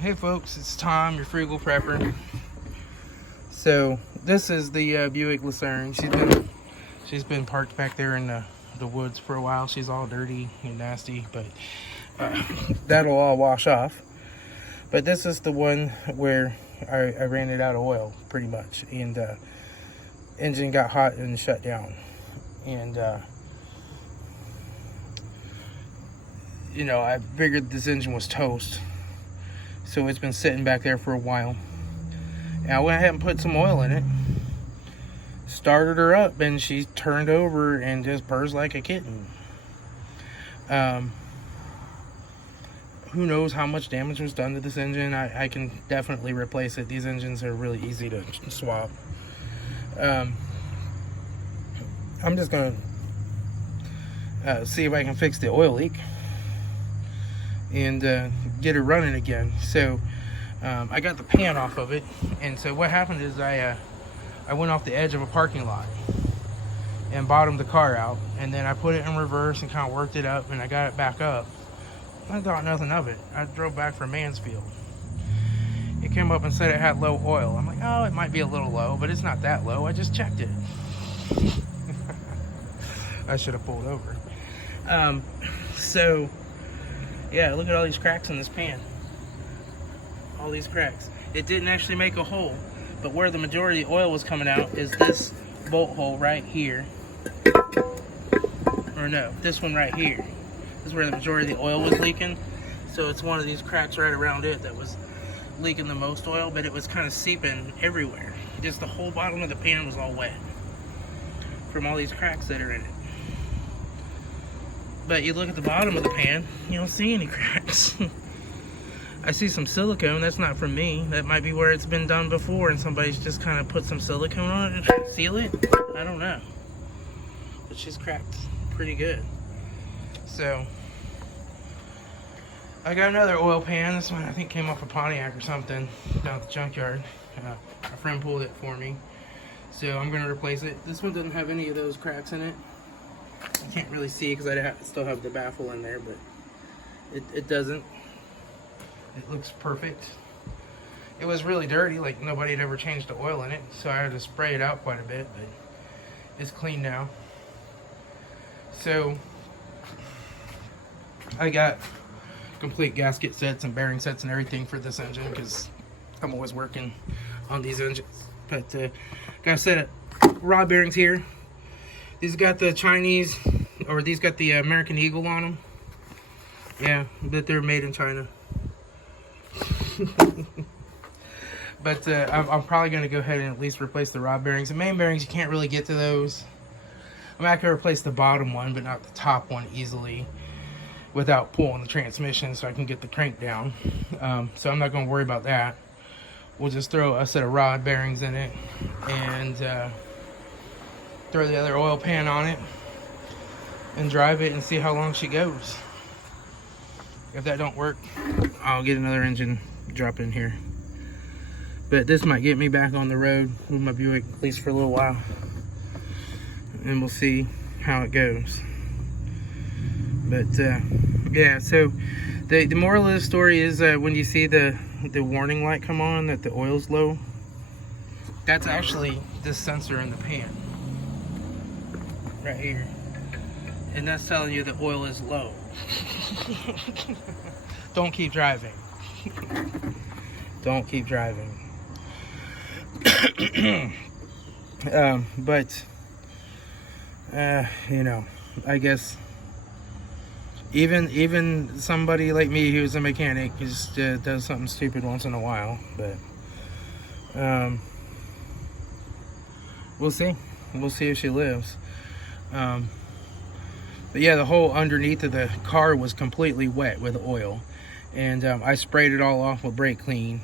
Hey folks, it's Tom, your frugal prepper. So this is the Buick Lucerne. She's been parked back there in the woods for a while. She's all dirty and nasty, but that'll all wash off. But this is the one where I ran it out of oil pretty much, and engine got hot and shut down. And you know, I figured this engine was toast. So it's been sitting back there for a while. And I went ahead and put some oil in it. Started her up and she turned over and just purrs like a kitten. Who knows how much damage was done to this engine. I can definitely replace it. These engines are really easy to swap. I'm just going to see if I can fix the oil leak and get it running again. So I got the pan off of it, and so what happened is I went off the edge of a parking lot and bottomed the car out, and then I put it in reverse and kind of worked it up, and I got it back up. I thought nothing of it. I drove back from Mansfield. It came up and said it had low oil. I'm like, oh, it might be a little low, but it's not that low. I just checked it. I should have pulled over. So yeah, look at all these cracks in this pan. All these cracks. It didn't actually make a hole, but where the majority of the oil was coming out is this bolt hole right here. Or no, this one right here. This is where the majority of the oil was leaking. So it's one of these cracks right around it that was leaking the most oil, but it was kind of seeping everywhere. Just the whole bottom of the pan was all wet from all these cracks that are in it. But you look at the bottom of the pan, you don't see any cracks. I see some silicone. That's not from me. That might be where it's been done before and somebody's just kind of put some silicone on it to seal it. I don't know. But she's cracked pretty good. So I got another oil pan. This one I think came off a Pontiac or something down at the junkyard. A friend pulled it for me. So I'm going to replace it. This one doesn't have any of those cracks in it. I can't really see because I still have the baffle in there, but it doesn't. It looks perfect. It was really dirty, like nobody had ever changed the oil in it, so I had to spray it out quite a bit, but it's clean now. So I got complete gasket sets and bearing sets and everything for this engine because I'm always working on these engines. But got a set of rod bearings here. These got the Chinese, or these got the American Eagle on them. Yeah, but they're made in China. But I'm probably going to go ahead and at least replace the rod bearings. The main bearings, you can't really get to those. I mean, I can replace the bottom one, but not the top one easily without pulling the transmission so I can get the crank down. So I'm not going to worry about that. We'll just throw a set of rod bearings in it and throw the other oil pan on it and drive it and see how long she goes. If that don't work, I'll get another engine drop in here. But this might get me back on the road with my Buick, at least for a little while. And we'll see how it goes. But yeah, so the moral of the story is when you see the warning light come on that the oil's low, that's actually this sensor in the pan. Right here. And that's telling you the oil is low. Don't keep driving. Don't keep driving. But you know, I guess even somebody like me who's a mechanic just does something stupid once in a while. But we'll see if she lives. But yeah, the whole underneath of the car was completely wet with oil, and I sprayed it all off with brake clean,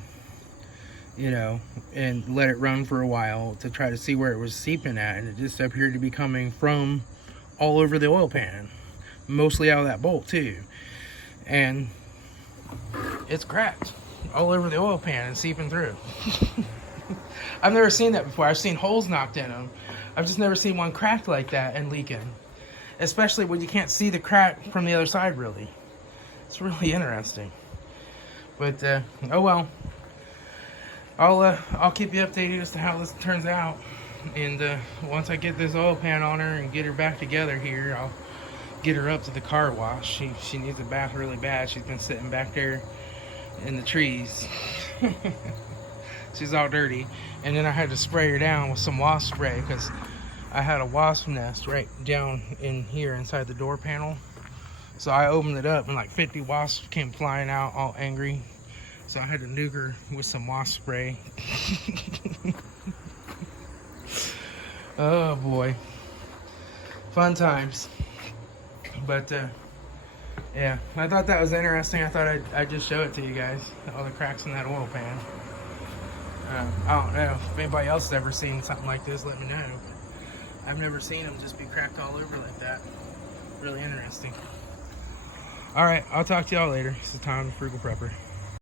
you know, and let it run for a while to try to see where it was seeping at, and it just appeared to be coming from all over the oil pan, mostly out of that bolt too, and it's cracked all over the oil pan and seeping through. I've never seen that before. I've seen holes knocked in them. I've just never seen one cracked like that and leaking. Especially when you can't see the crack from the other side, really. It's really interesting. But oh well. I'll keep you updated as to how this turns out. And once I get this oil pan on her and get her back together here, I'll get her up to the car wash. She needs a bath really bad. She's been sitting back there in the trees. She's all dirty. And then I had to spray her down with some wasp spray because I had a wasp nest right down in here inside the door panel. So I opened it up and like 50 wasps came flying out all angry. So I had to nuke her with some wasp spray. Oh boy. Fun times. But yeah, I thought that was interesting. I thought I'd just show it to you guys. All the cracks in that oil pan. I don't know if anybody else has ever seen something like this, let me know. I've never seen them just be cracked all over like that. Really interesting. Alright, I'll talk to y'all later. This is Tom, the Frugal Prepper.